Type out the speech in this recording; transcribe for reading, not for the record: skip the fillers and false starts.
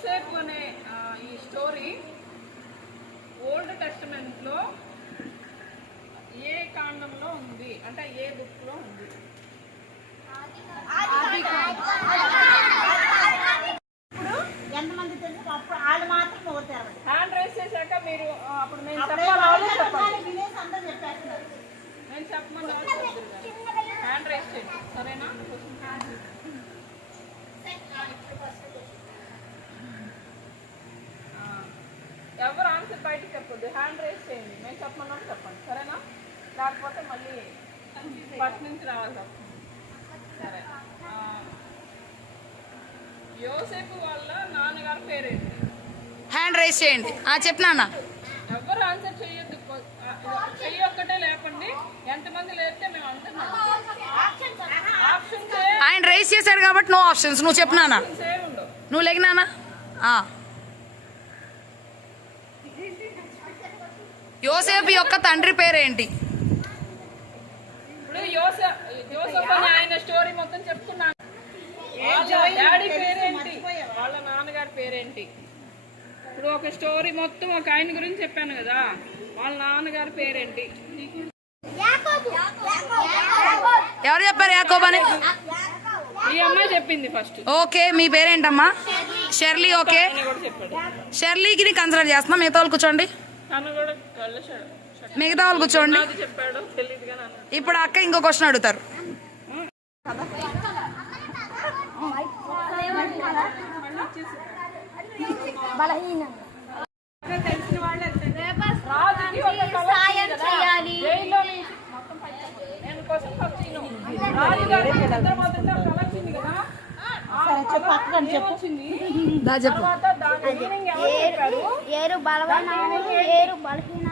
యోసేపు అనే ఈ స్టోరీ ఓల్డ్ టెస్టమెంట్ లో ఏ కాండంలో ఉంది అంటే ఏ బుక్ లో ఉంది? ఇప్పుడు ఎంతమంది తెలుసు అప్పుడు వాళ్ళు మాత్రం ఓటారు. హ్యాండ్ రైస్ చేశాక మీరు అప్పుడు నేను చెప్పాలి చెప్పేస్తున్నారు. నేను చెప్పమని హ్యాండ్ రైస్ చేయండి సరేనా? ఎవరు ఆన్సర్ బయటకు చెప్పొద్దు, హ్యాండ్ రైస్ చేయండి. మేము చెప్పమన్నాం చెప్పండి సరేనా? లేకపోతే మళ్ళీ ఫస్ట్ నుంచి రావాలి తప్ప. సరే, యోసేపు వాళ్ళ నాన్నగారి పేరేంటి? హ్యాండ్ రైస్ చేయండి. చెప్పినా ఎవరు ఆన్సర్ చేయొద్దు, చెయ్యి ఒక్కటే లేపండి. ఎంతమంది లేపితే మేము అందరం ఆప్షన్స్ ఆయన రైస్ చేశాడు కాబట్టి నో ఆప్షన్స్. నువ్వు చెప్పినా ఉండవు. నువ్వు లేగినానా? యోసేపు యొక్క తండ్రి పేరేంటి? ఇప్పుడు యోసేపు అని ఆయన స్టోరీ మొత్తం చెప్తున్నాను. డాడీ పేరేంటి? వాళ్ళ నాన్నగారి పేరేంటి? ఇప్పుడు ఒక స్టోరీ మొత్తం ఒక ఆయన గురించి చెప్పాను కదా, వాళ్ళ నాన్నగారి పేరేంటి? ఎవరు చెప్పారు యాకోబు అని? ఈ అమ్మాయి చెప్పింది ఫస్ట్. ఓకే, మీ పేరేంటమ్మా? షెర్లీ. ఓకే, కూడా చెప్పాడు. షెర్లీకి కన్సిడర్ చేస్తున్నా. మిగతా వాళ్ళు కూర్చోండి. తను కూడా మిగతా వాళ్ళు కూర్చోండి. చెప్పాడు తెలియదు కానీ ఇప్పుడు అక్క ఇంకో క్వశ్చన్ అడుగుతారు. తెలిసిన వాళ్ళే రాజుకి ఒక కళ చేయాలి. నేను క్వశ్చన్ ఫస్ట్ రాజుగారి నిద్రపోతుంటే ఒక కళ వచ్చింది కదా, ఏరు బలమైన ఏరు బలహీన